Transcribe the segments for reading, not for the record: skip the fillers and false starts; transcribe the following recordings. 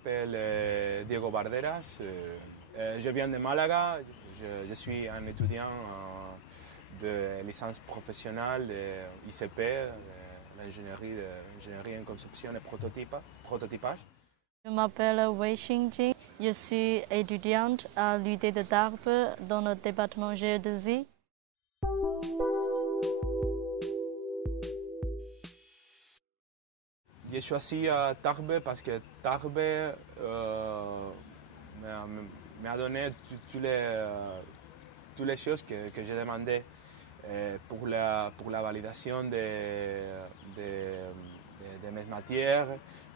m'appelle Diego Barderas, je viens de Malaga, je suis un étudiant de licence professionnelle de ICP, l'ingénierie en conception et prototypage. Je m'appelle Wei Xingjing, je suis étudiante à l'UT de Tarbes dans le département géodésie. J'ai choisi Tarbes parce que Tarbes m'a donné toutes les choses que j'ai demandées pour la validation de mes matières,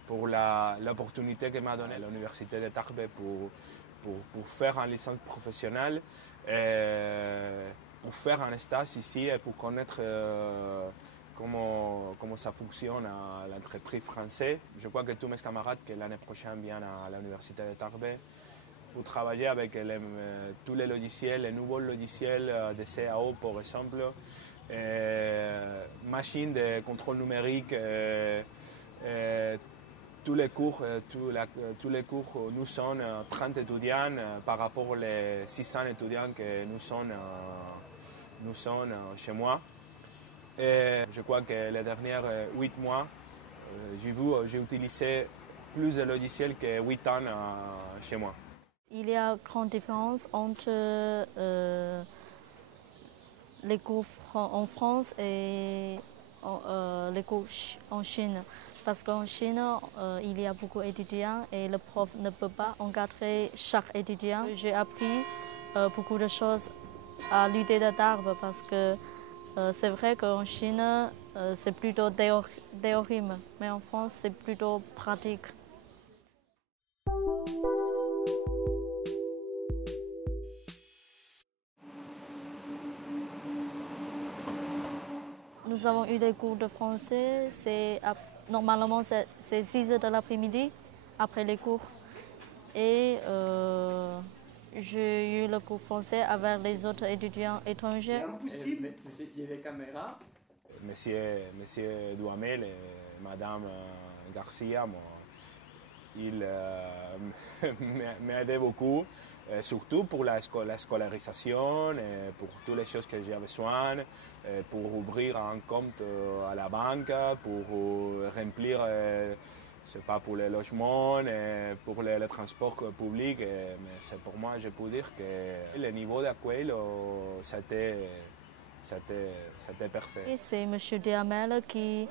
pour l'opportunité que m'a donnée l'Université de Tarbes pour faire une licence professionnelle, pour faire un stage ici et pour connaître comment ça fonctionne à l'entreprise française. Je crois que tous mes camarades qui l'année prochaine viennent à l'Université de Tarbes pour travailler avec tous les logiciels, les nouveaux logiciels de CAO par exemple, machines de contrôle numérique, tous les cours, nous sommes 30 étudiants par rapport aux 600 étudiants que nous sommes chez moi. Et je crois que les derniers 8 mois, j'ai utilisé plus de logiciels que 8 ans chez moi. Il y a une grande différence entre les cours en France et les cours en Chine. Parce qu'en Chine, il y a beaucoup d'étudiants et le prof ne peut pas encadrer chaque étudiant. J'ai appris beaucoup de choses à l'UT de Tarbes parce que c'est vrai qu'en Chine, c'est plutôt théorique, mais en France, c'est plutôt pratique. Nous avons eu des cours de français, normalement c'est 6 heures de l'après-midi, après les cours. Et j'ai eu le cours français avec les autres étudiants étrangers. Impossible. Il y avait caméra. Monsieur Duhamel et Madame Garcia, ils m'aidaient beaucoup, surtout pour la scolarisation, pour toutes les choses que j'ai besoin, pour ouvrir un compte à la banque, pour remplir, je sais pas, pour les logements, pour les transports publics. Mais pour moi, je peux dire que le niveau d'accueil, c'était parfait. C'est M. Duhamel qui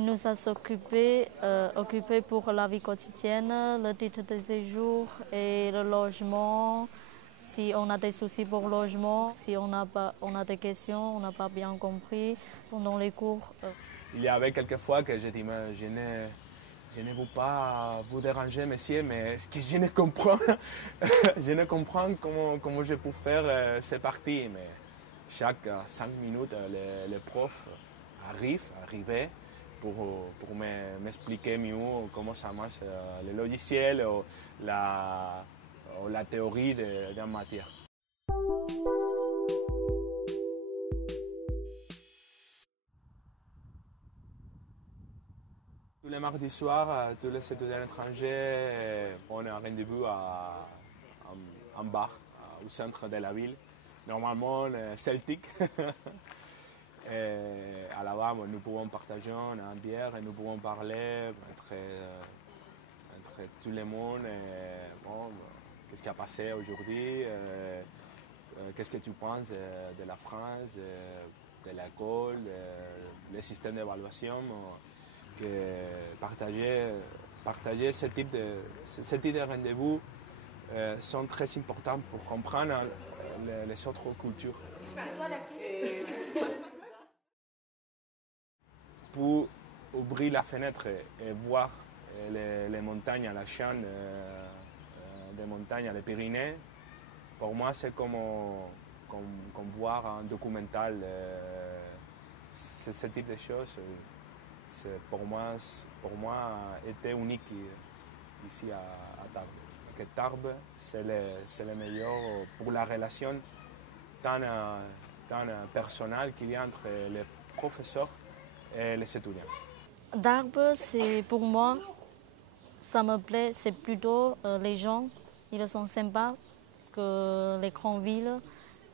nous a occupés pour la vie quotidienne, le titre de séjour et le logement. Si on a des soucis pour le logement, si on a des questions, on n'a pas bien compris pendant les cours. Il y avait quelques fois que j'ai dit, mais je ne veux pas vous déranger, monsieur, mais ce que je ne comprends, je ne comprends comment je peux faire ces parties. Mais chaque 5 minutes, le prof arrivait pour m'expliquer mieux comment ça marche le logiciel ou la théorie d'une matière. Tous les mardis soirs, tous les étudiants étrangers, on a un rendez-vous à un bar au centre de la ville, normalement celtique. Et à la bas, nous pouvons partager une bière et nous pouvons parler entre tout le monde. Qu'est-ce qui a passé aujourd'hui, qu'est-ce que tu penses de la France, de l'école, le système d'évaluation. Partager ce type de rendez-vous sont très importants pour comprendre les autres cultures. Pour ouvrir la fenêtre et voir les montagnes, la chaîne des montagnes, les Pyrénées, pour moi c'est comme voir un documentaire. Ce type de choses, pour moi était unique ici à Tarbes. Que Tarbes, c'est le meilleur pour la relation tant personnelle qu'il y a entre les professeurs et les étudiants. Tarbes, pour moi, ça me plaît, c'est plutôt les gens, ils sont sympas que les grandes villes.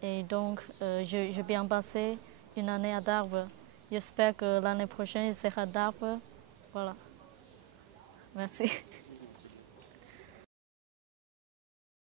Et donc, je bien passé une année à Darbe. J'espère que l'année prochaine, il sera à Darbe. Voilà. Merci.